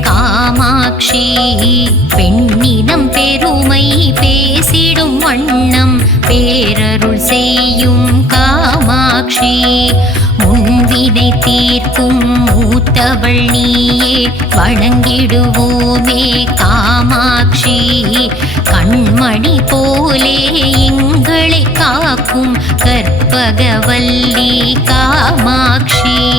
காமாட்சி. பெண்ணிடம் பெருமை பேசிடும் வண்ணம் பேரருள் செய்யும் காமாட்சி. முன்வினை தீர்க்கும் மூத்தவள் நீயே வணங்கிடுவோமே காமாட்சி. கண்மணி போலே எங்களை காக்கும் கற்பகவல்லி காமாட்சி.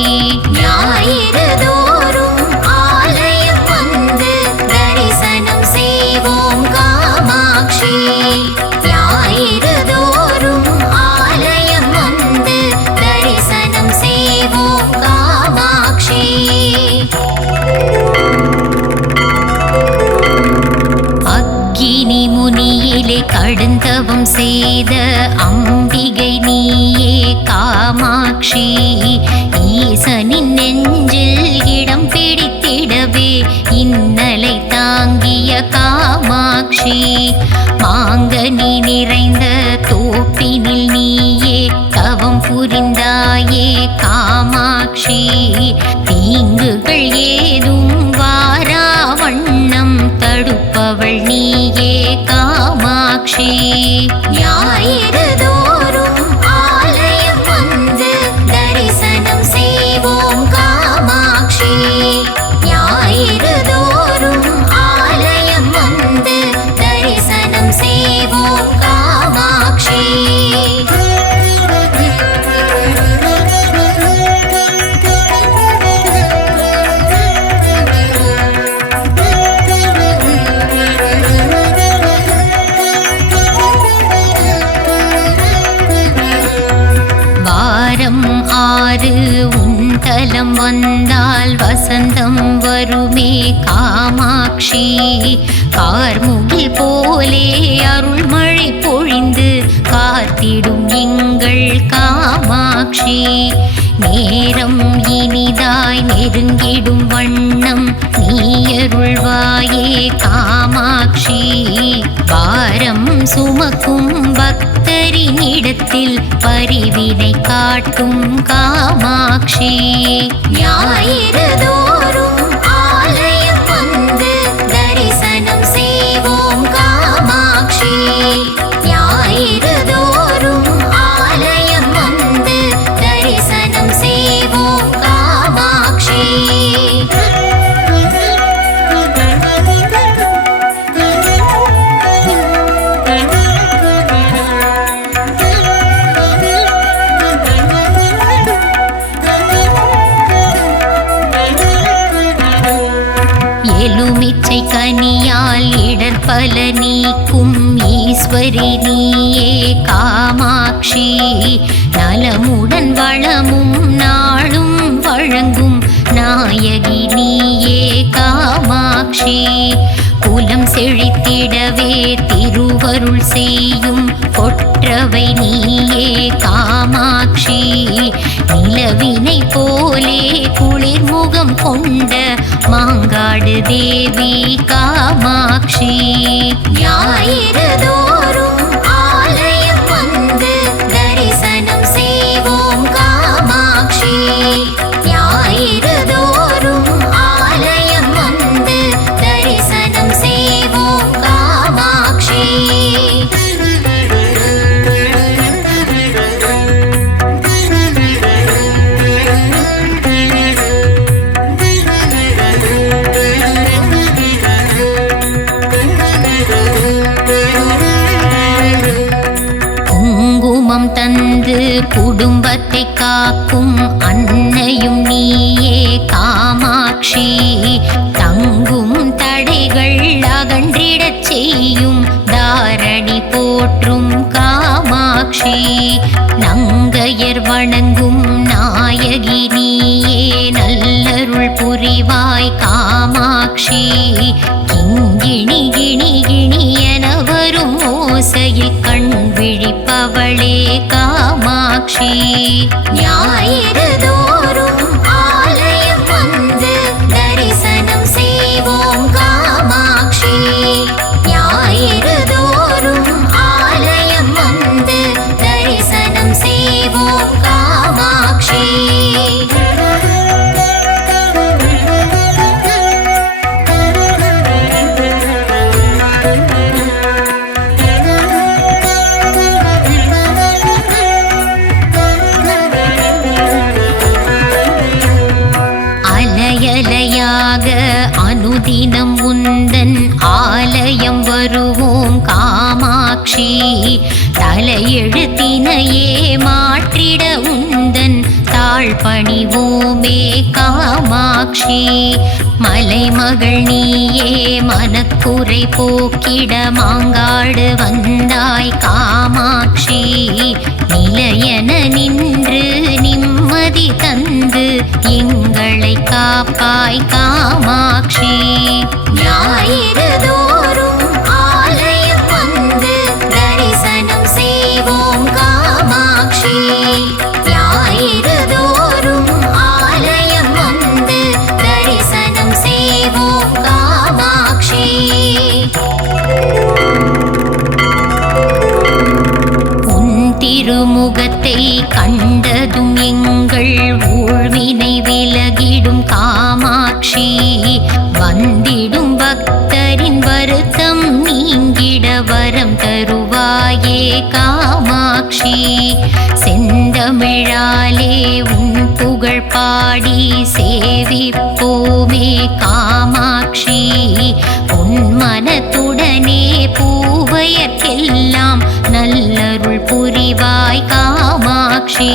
கனி நிறைந்த தோப்பினில் நீயே தவம் புரிந்தாயே காமாட்சி. தீங்குகள் ஏதும் வாரா வண்ணம் தடுப்பவள் நீயே காமாட்சி. நேரம் இனிதாய் நெருங்கிடும் வண்ணம் நீயருள்வாயே காமாட்சி. பாரம் சுமக்கும் பக்தரினிடத்தில் பரிவினை காட்டும் காமாட்சி. ஞாயிறு காமாட்சி. குலம் செழித்திடவே திருவருள் செய்யும் கொற்றவை நீயே காமாட்சி. நிலவினை போலே குளிர்முகம் கொண்ட மாங்காடு தேவி காமாட்சி. ஞாயிறு போற்றும் காமாட்சி நங்கையர் வணங்கும் நாயகி நீயே நல்லருள் புரிவாய் காமாட்சி. கிங்கிணி கிணி கிணி என வரும் ஓசையில் கண் விழிப்பவளே காமாட்சி. ஞாயிறு பணிவோமே காமாட்சி. மலைமகள் நீயே மனக்குறை போக்கிட மாங்காடு வந்தாய் காமாட்சி. நிலையென நின்று நிம்மதி தந்து எங்களை காப்பாய் காமாட்சி. ஞாயிறு காமாட்சி. உன்மனத்துடனே பூவையற்கெல்லாம் நல்லருள் புரிவாய் காமாட்சி.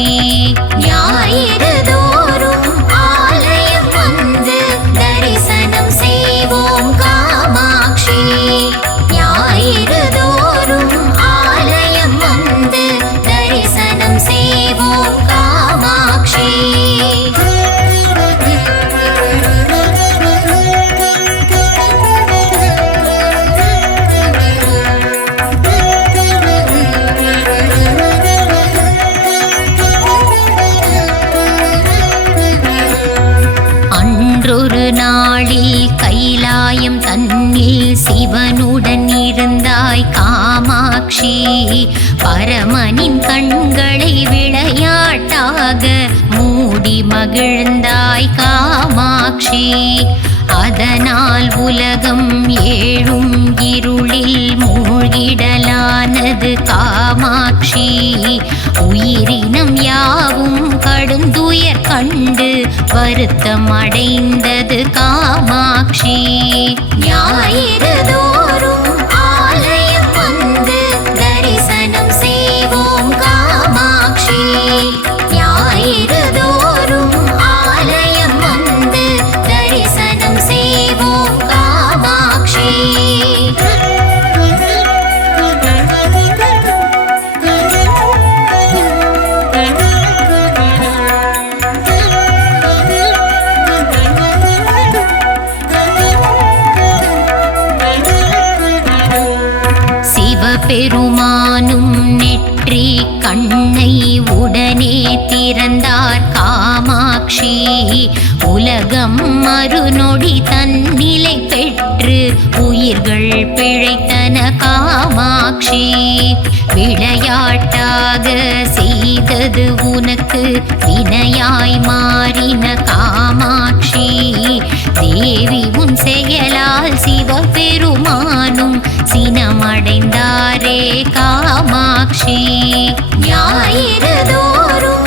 உலகம் ஏழும் இருளில் மூழ்கிடலானது காமாட்சி. உயிரினம் யாவும் கடுந்துயர் கண்டு வருத்தம் அடைந்தது காமாட்சி. ஞாயிறு தோறும் விளையாட்டாக செய்தது உனக்கு வினையாய் மாறின காமாட்சி. தேவி உன் செயலால் சிவபெருமானும் சினமடைந்தாரே காமாட்சி. ஞாயிறு தோறும்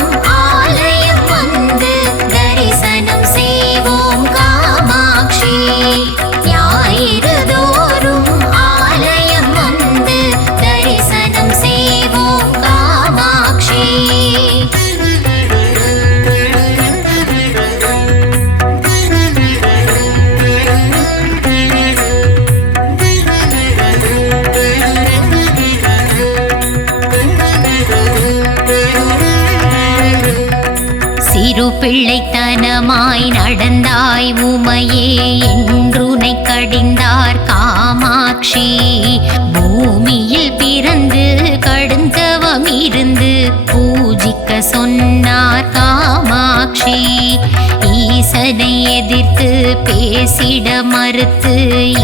அரசனை எதிர்த்து பேசிட மறுத்து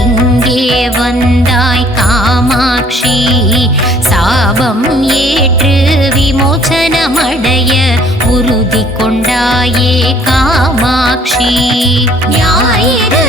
இங்கே வந்தாய் காமாட்சி சாபம் ஏற்று விமோச்சனமடைய உறுதி கொண்டாயே காமாட்சி. ஞாயிறு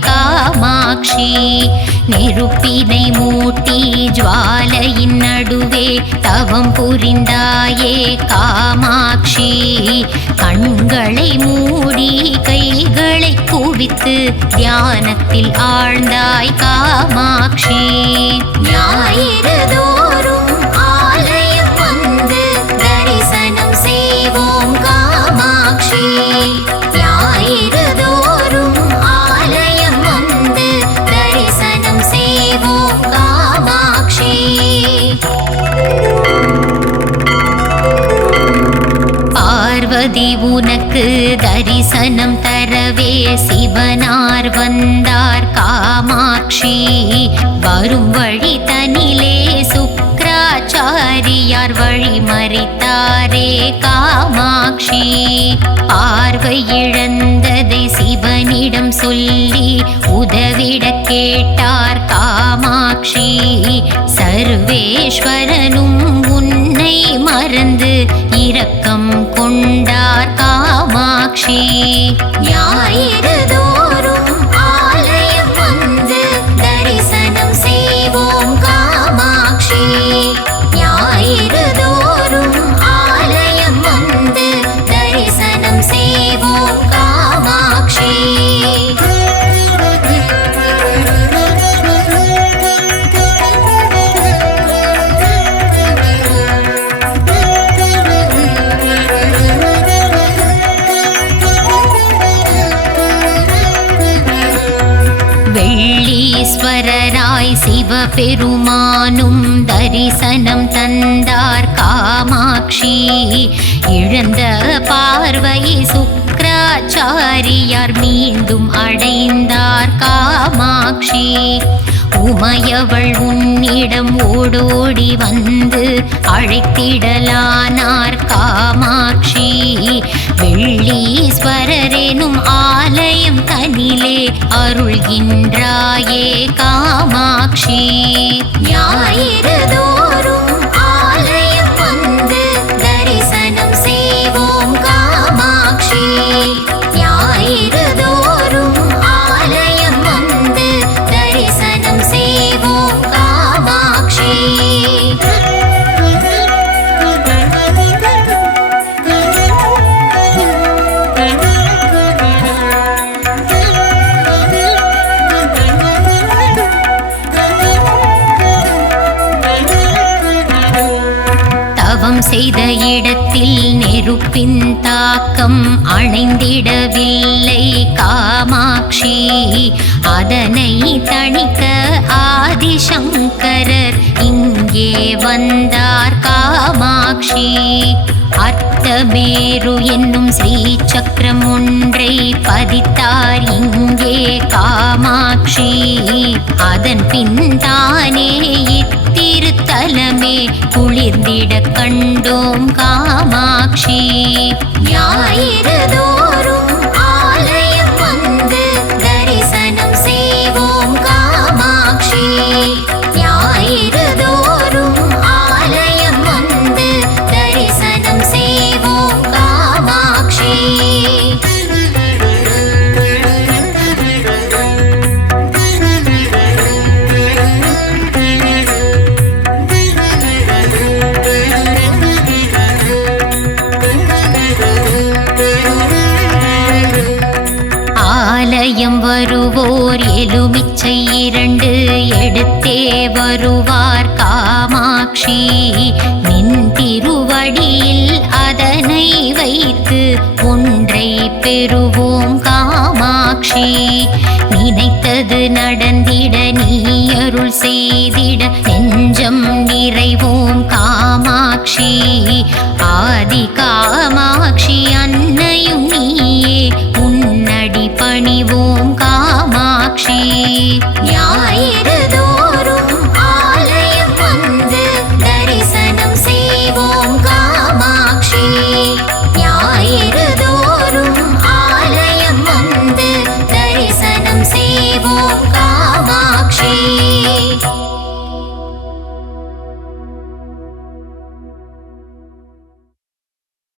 காமாட்சி. நெருப்பினை மூட்டி ஜுவாலையின் நடுவே தவம் புரிந்தாயே காமாட்சி. கண்களை மூடி கைகளை குவித்து தியானத்தில் ஆழ்ந்தாய் காமாட்சி. ஞாயிறு பார்வதி உனக்கு தரிசனம் தரவே. சிவனார் வந்தார் காமாட்சி. வரும் வழி தனிலே சுக்கராச்சாரியார் வழி மறித்தாரே காமாட்சி. பார்வை இழந்ததை சிவனிடம் சொல்லி உதவிட கேட்டார் காமாட்சி. சர்வேஸ்வரனும் உன்னை மறந்து இரக்கம் கொண்டார் காமாட்சி. ஞாயிறு பெருமானும் தரிசனம் தந்தார் காமாட்சி. இழந்த பார்வை சுக்கராச்சாரியார் மீண்டும் அடைந்தார் காமாட்சி. உமையவள் உன்னிடம் ஓடோடி வந்து அழைத்திடலானார் காமாட்சி. வெள்ளீஸ்வரரெனும் ஆலயம் தனிலே அருள்கின்றாயே காமாட்சி. ஞாயிறு தவம் செய்த இடத்தில் நெருப்பின் தாக்கம் அணைந்திடவில்லை. காமாட்சி அதனை தணிக்க ஆதிசங்கரர் இங்கே வந்தார். காமாட்சி அர்த்தமேரு என்னும் ஸ்ரீ சக்கரம் ஒன்றை பதித்தார். இங்கே காமாட்சி அதன் பின் தானே இத்திருத்தலமே குளிர்ந்திட கண்டோம் காமாட்சி. ஞாயிறு தோறும் வருவார் காமாட்சி. நின் திருவடியில் அதனை வைத்து ஒன்றை பெறுவோம் காமாட்சி. நினைத்தது நடந்திட நீ அருள் செய்திட நெஞ்சம் நிறைவோம் காமாட்சி. ஆதி